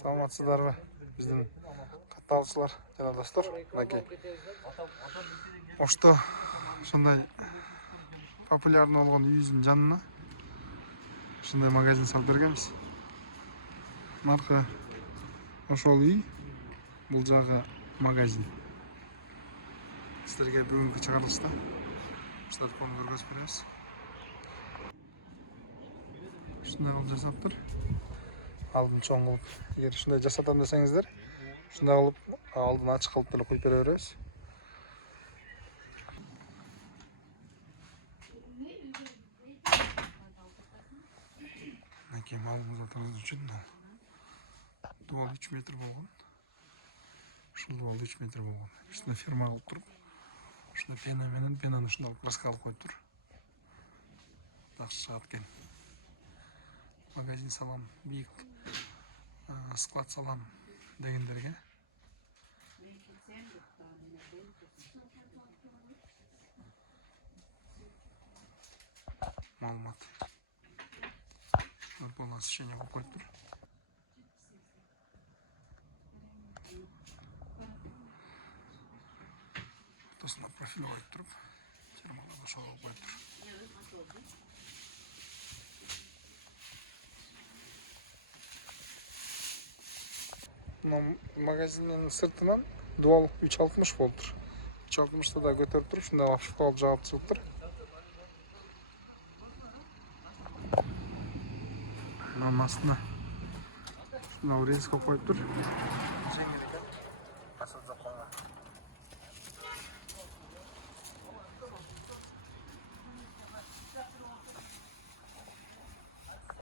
Саламатсыздарбы биздин катталуучулар жана достор. Мынакей Ошто ушундай популярный болгон үйүбүздүн жанына ушундай магазин салып бергенбиз. Наркы ошол үй, бул жагы магазин. Сиздерге бүгүнкү чыгарылышта ушуларды көргөзүп беребиз. Ушундай кылып жасаптыр. Алдын чоң кылып, эгер ушундай жасатам десеңиздер, ушундай кылып алдын ачык кылып деле куюп бере беребиз. Мынакей малыбызды отургузуу үчүн дубал 3 метр болгон. Ушул дубал 3 метр болгон. Үстүнө ферма кылып туруп, ушундай пена менен пенаны ушундай краска алып коюптур. Жакшы чыгат экен. Магазин салам, бийик склад салам дегендерге маалымат полное освещение кылып коюптур. Ортосуна профиль коюп туруп, фермаларды ошого алып коюптур. Магазиндин сыртынан дубал 360 болуптур. 360 да көтөрүп туруп, ушундай лапшык алып жаап чыгыптыр. Мынанын астына ушундай резко коюптур.